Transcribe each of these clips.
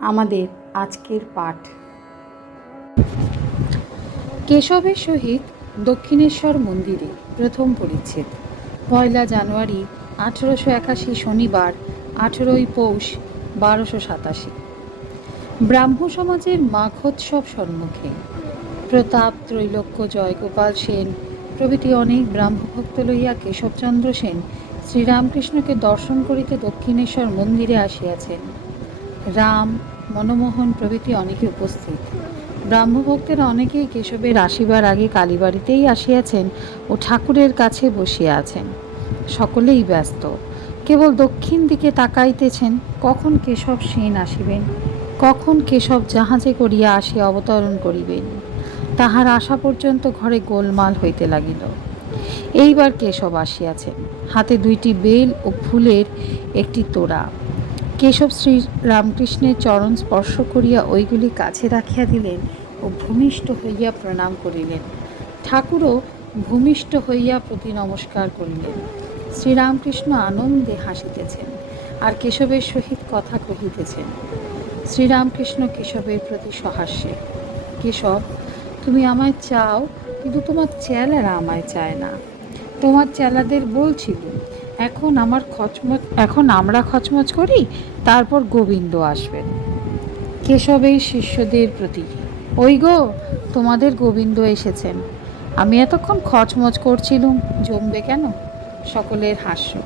আমাদের আজকের পাঠ। কেশবের সহিত দক্ষিণেশ্বর মন্দিরে প্রথম পরিচ্ছেদ। পয়লা জানুয়ারি আঠেরোশো একাশি শনিবার, আঠেরোই পৌষ, বারোশো সাতাশি। ব্রাহ্ম সমাজের মাঘোৎসব সম্মুখে প্রতাপ, ত্রৈলোক্য, জয়গোপাল সেন প্রভৃতি অনেক ব্রাহ্মভক্ত লইয়া কেশবচন্দ্র সেন শ্রীরামকৃষ্ণকে দর্শন করিতে দক্ষিণেশ্বর মন্দিরে আসিয়াছেন। রাম, মনমোহন প্রভৃতি অনেকে উপস্থিত। ব্রাহ্মভক্তেরা অনেকেই কেশবের আসিবার আগে কালীবাড়িতেই আসিয়াছেন ও ঠাকুরের কাছে বসিয়া আছেন। সকলেই ব্যস্ত। কেবল দক্ষিণ দিকে তাকাইতেছেন, কখন কেশব সেন আসিবেন, কখন কেশব জাহাজে করিয়া আসিয়া অবতরণ করিবেন। তাহার আসা পর্যন্ত ঘরে গোলমাল হইতে লাগিল। এইবার কেশব আসিয়াছেন। হাতে দুইটি বেল ও ফুলের একটি তোড়া। কেশব শ্রী রামকৃষ্ণের চরণ স্পর্শ করিয়া ওইগুলি কাছে রাখিয়া দিলেন ও ভূমিষ্ঠ হইয়া প্রণাম করিলেন। ঠাকুরও ভূমিষ্ঠ হইয়া প্রতি নমস্কার করিলেন। শ্রীরামকৃষ্ণ আনন্দে হাসিতেছেন আর কেশবের সহিত কথা কহিতেছেন। শ্রীরামকৃষ্ণ কেশবের প্রতি সহাস্যে, কেশব, তুমি আমায় চাও, কিন্তু তোমার চেলারা আমায় চায় না। তোমার চেলাদের বলছিল এখন আমার খচমচ, এখন আমরা খচমচ করি, তারপর গোবিন্দ আসবেন। কেশবের শিষ্যদের প্রতি ওই গো তোমাদের গোবিন্দ এসেছেন। আমি এতক্ষণ খচমচ করছিলুম, জমবে কেন? সকলের হাস্য।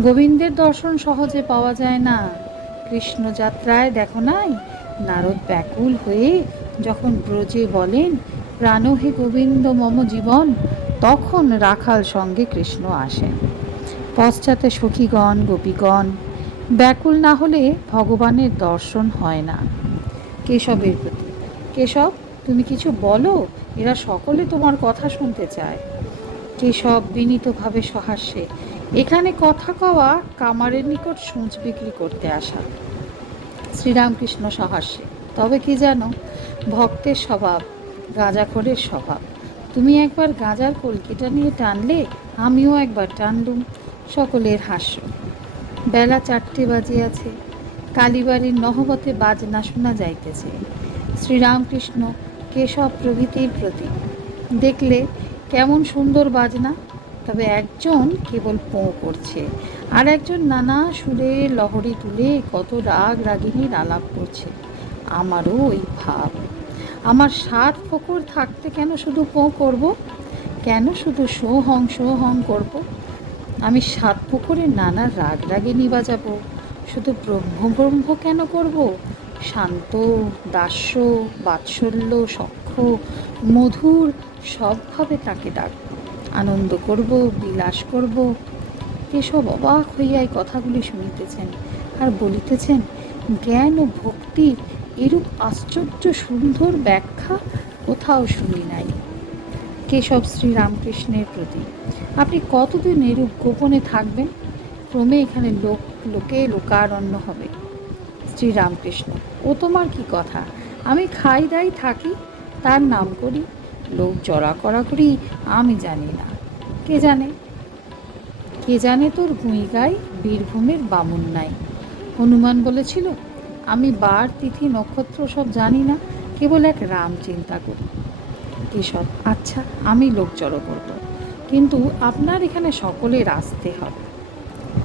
গোবিন্দের দর্শন সহজে পাওয়া যায় না। কৃষ্ণ যাত্রায় দেখো নাই, নারদ ব্যাকুল হয়ে যখন ব্রজে বলেন, প্রাণ হে গোবিন্দ, মম জীবন, তখন রাখাল সঙ্গে কৃষ্ণ আসেন। পশ্চাতে সখীগণ, গোপীগণ, ব্যাকুল না হলে ভগবানের দর্শন হয় না। কেশবের প্রতি, কেশব, তুমি কিছু বলো? এরা সকলে তোমার কথা শুনতে চায়। কেশব বিনীতভাবে সহাস্যে, এখানে কথা কওয়া কামারের নিকট সূচ বিক্রি করতে আসা। শ্রীরামকৃষ্ণ সহাস্যে, তবে কি জানো? ভক্তের স্বভাব, গাঁজাখোরের স্বভাব। তুমি একবার গাঁজার কলকিটা নিয়ে টানলে, আমিও একবার টানলুম। সকলের হাস্য। বেলা চারটে বাজিয়াছে, কালীবাড়ির নহবতে বাজনা শোনা যাইতেছে। শ্রীরামকৃষ্ণ কেশব প্রভৃতির প্রতি। দেখলে কেমন সুন্দর বাজনা, তবে একজন কেবল পো করছে, আর একজন নানা সুরে লহরি তুলে কত রাগ রাগিনীর আলাপ করছে। আমারও ওই ভাব। আমার সাত ফকর থাকতে কেন শুধু পোঁ করব? কেন শুধু সোহং সোহং করব? আমি সাত পুকুরে নানা রাগ রাগিনী বাজাবো। শুধু ব্রহ্ম ব্রহ্ম কেন করব? শান্ত, দাস্য, বাৎসল্য সখ্য মধুর সবভাবে তাকে ডাকব। আনন্দ করব, বিলাস করব। এসব অবাক হইয়া এই কথাগুলি শুনিতেছেন আর বলিতেছেন, জ্ঞান ও ভক্তির এরূপ আশ্চর্য সুন্দর ব্যাখ্যা কোথাও শুনি নাই। কেশব শ্রীরামকৃষ্ণের প্রতি। আপনি কতদিন এরূপ গোপনে থাকবেন? ক্রমে এখানে লোক, লোকে লোকারণ্য হবে। শ্রীরামকৃষ্ণ, ও তোমার কি কথা? আমি খাই দাই থাকি, তার নাম করি, লোক জড়া করা করি, আমি জানি না। কে জানে? কে জানে তোর গুঁই গাই বীরভূমের বামুন নাই হনুমান বলেছিল, আমি বার, তিথি, নক্ষত্র সব জানি না, কেবল এক রাম চিন্তা করি। কেশব আচ্ছা আমি লোক জড়ো করব। কিন্তু আপনার এখানে সকলের আসতে হবে।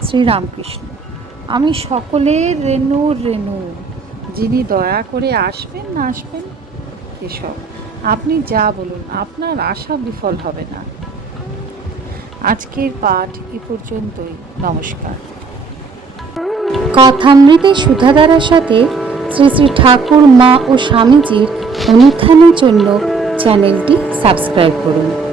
শ্রীরামকৃষ্ণ আমি সকলের রেণু রেণু। যিনি দয়া করে আসবেন না আসবেন? কেশব আপনি যা বলুন আপনার আশা বিফল হবে না। আজকের পাঠ এ পর্যন্তই। নমস্কার। কথামৃতের সুধাধারার সাথে শ্রী শ্রী ঠাকুর মা ও স্বামীজির অনুত্থানের জন্য চ্যানেলটি সাবস্ক্রাইব করুন।